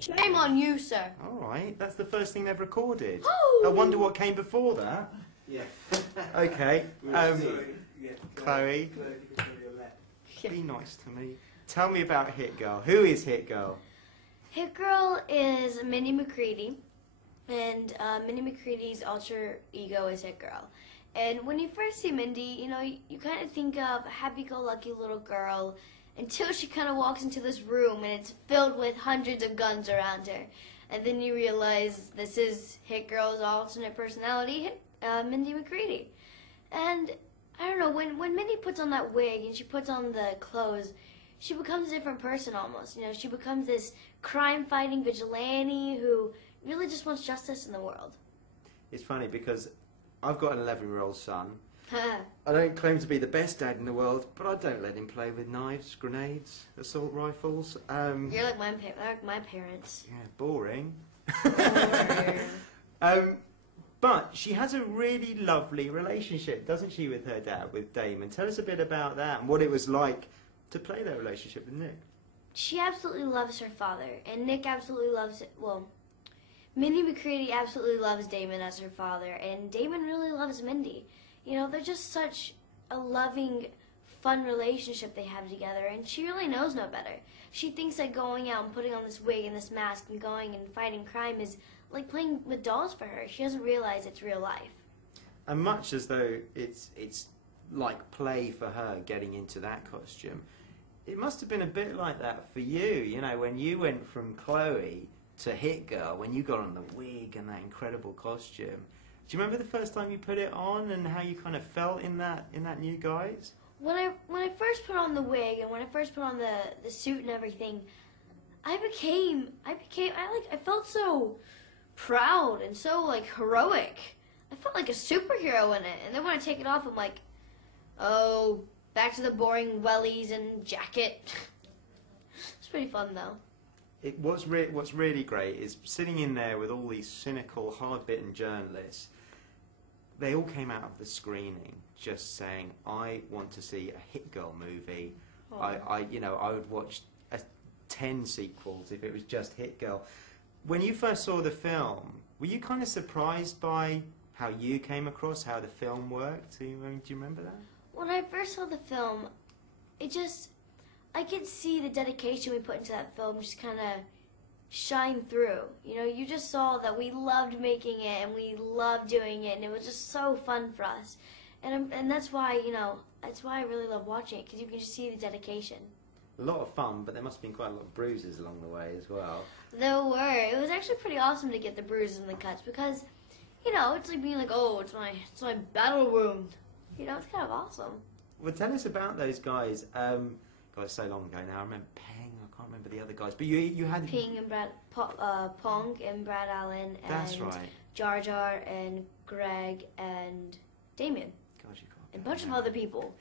Shame on you, sir. All right, that's the first thing they've recorded. Oh! I wonder what came before that. Yeah. Okay, Yeah. Chloe, be nice to me. Tell me about Hit Girl. Who is Hit Girl? Hit Girl is Mindy McCready, and Mindy McCready's alter ego is Hit Girl. And when you first see Mindy, you kind of think of a happy-go-lucky little girl until she kind of walks into this room and it's filled with hundreds of guns around her. And then you realize this is Hit Girl's alternate personality, Mindy McCready. And I don't know, when Mindy puts on that wig and she puts on the clothes, she becomes a different person almost. She becomes this crime-fighting vigilante who really just wants justice in the world. It's funny because I've got an 11-year-old son. I don't claim to be the best dad in the world, but I don't let him play with knives, grenades, assault rifles. You're like my parents. Yeah, boring. Boring. But she has a really lovely relationship, doesn't she, with her dad, with Damon? Tell us a bit about that and what it was like to play that relationship with Nick. She absolutely loves her father, and Nick absolutely loves it. Well, Mindy McCready absolutely loves Damon as her father, and Damon really loves Mindy. They're just such a loving, fun relationship they have together, and she really knows no better. She thinks that going out and putting on this wig and this mask and going and fighting crime is like playing with dolls for her. She doesn't realize it's real life. And much as though it's like play for her getting into that costume, it must have been a bit like that for you, when you went from Chloe to Hit Girl, when you got on the wig and that incredible costume. Do you remember the first time you put it on and how you kind of felt in that new guise? When I first put on the wig and when I first put on the suit and everything, I felt so proud and so heroic. I felt like a superhero in it. And then when I take it off, I'm like, oh, back to the boring wellies and jacket. It's pretty fun though. What's really great is sitting in there with all these cynical, hard-bitten journalists. They all came out of the screening just saying, "I want to see a Hit Girl movie." Oh. I would watch 10 sequels if it was just Hit Girl. When you first saw the film, were you kind of surprised by how you came across, how the film worked? Do you remember that? When I first saw the film, I could see the dedication we put into that film just kind of shine through. You just saw that we loved making it and we loved doing it, and it was just so fun for us. And that's why, that's why I really love watching it, because you can just see the dedication. A lot of fun, but there must have been quite a lot of bruises along the way as well. There were. It was actually pretty awesome to get the bruises and the cuts, because, it's like being like, oh, it's my battle wound. It's kind of awesome. Well, tell us about those guys. God, it's so long ago now. I remember Peng. I can't remember the other guys. But you had Ping and Pong and Brad Allen and That's right. Jar Jar and Greg and Damien. God, you can't. And a bunch of other people.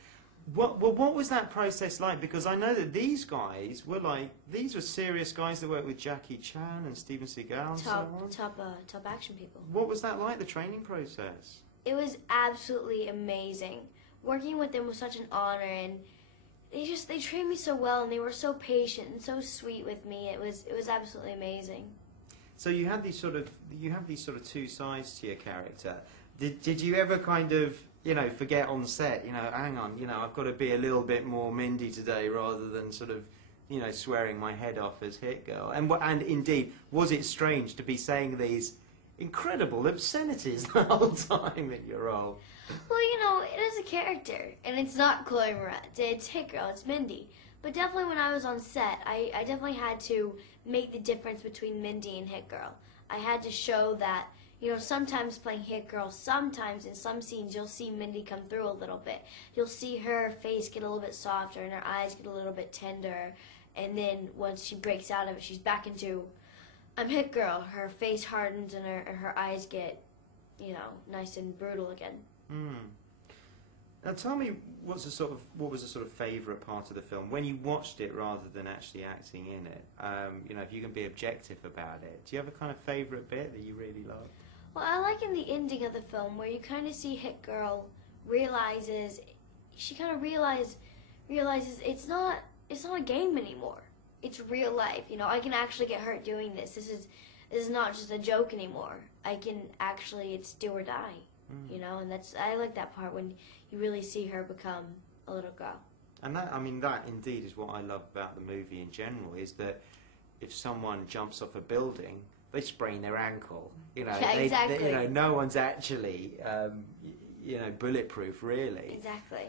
What was that process like? Because I know that these guys were these were serious guys that worked with Jackie Chan and Steven Seagal and so on. Top action people. What was that like, the training process? It was absolutely amazing. Working with them was such an honor, and they trained me so well, and they were so patient and so sweet with me. It was absolutely amazing. So you have these sort of two sides to your character. Did you ever kind of forget on set? Hang on, I've got to be a little bit more Mindy today rather than sort of swearing my head off as Hit Girl. And indeed, was it strange to be saying these incredible obscenities the whole time in your role? Well, it is a character, and it's not Chloe Moretz. It's Hit Girl, it's Mindy. But definitely when I was on set, I definitely had to make the difference between Mindy and Hit Girl. I had to show that, sometimes playing Hit Girl, sometimes in some scenes you'll see Mindy come through a little bit. You'll see her face get a little bit softer and her eyes get a little bit tender. And then once she breaks out of it, she's back into, I'm Hit Girl. Her face hardens and her eyes get, nice and brutal again. Now tell me, what was the sort of favourite part of the film when you watched it rather than actually acting in it? If you can be objective about it, do you have a kind of favourite bit that you really love? Well, I like in the ending of the film where you kind of see Hit Girl realizes it's not a game anymore. it's real life. You know, I can actually get hurt doing this. This is not just a joke anymore. I can actually, it's do or die. You know, and I like that part when you really see her become a little girl. And that, I mean, that indeed is what I love about the movie in general, is that if someone jumps off a building, they sprain their ankle. You know, Yeah, exactly. you know, no one's actually, you know, bulletproof, really. Exactly.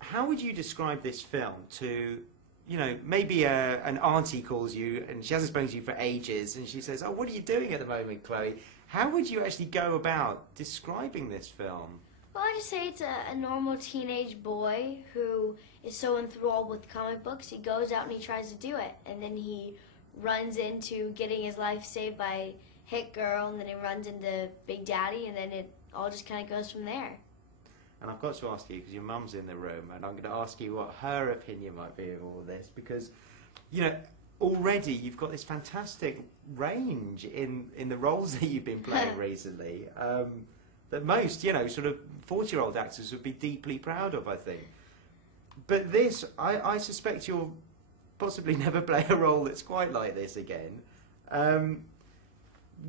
How would you describe this film to, you know, maybe an auntie calls you and she hasn't spoken to you for ages and she says, "Oh, what are you doing at the moment, Chloe?" How would you actually go about describing this film? Well, I just say it's a normal teenage boy who is so enthralled with comic books, he goes out and he tries to do it. And then he runs into getting his life saved by Hit Girl, and then he runs into Big Daddy, and then it all just kind of goes from there. And I've got to ask you, because your mum's in the room, and I'm going to ask you what her opinion might be of all this, because, you know, already you've got this fantastic range in the roles that you've been playing recently, that most, you know, sort of 40-year-old actors would be deeply proud of, I think. But this, I suspect you'll possibly never play a role that's quite like this again.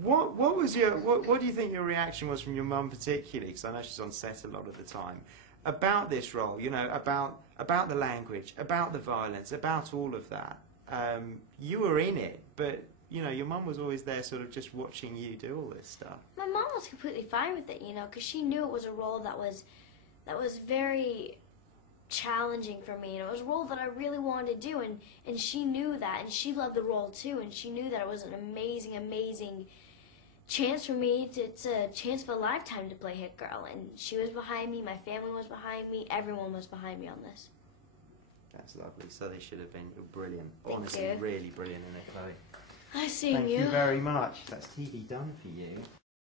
What was your what do you think your reaction was from your mum particularly? Because I know she's on set a lot of the time about this role. You know, about the language, about the violence, about all of that. You were in it, but you know your mum was always there, sort of just watching you do all this stuff. My mom was completely fine with it, you know, because she knew it was a role that was very challenging for me, and it was a role that I really wanted to do, and she knew that, and she loved the role too, and she knew that it was an amazing chance for me. It's a chance of a lifetime to play Hit Girl, and she was behind me, my family was behind me, everyone was behind me on this. That's lovely. So they should have been brilliant. Thank Honestly, you. really brilliant in it, Chloe. Nice seeing Thank you very much. That's TV done for you.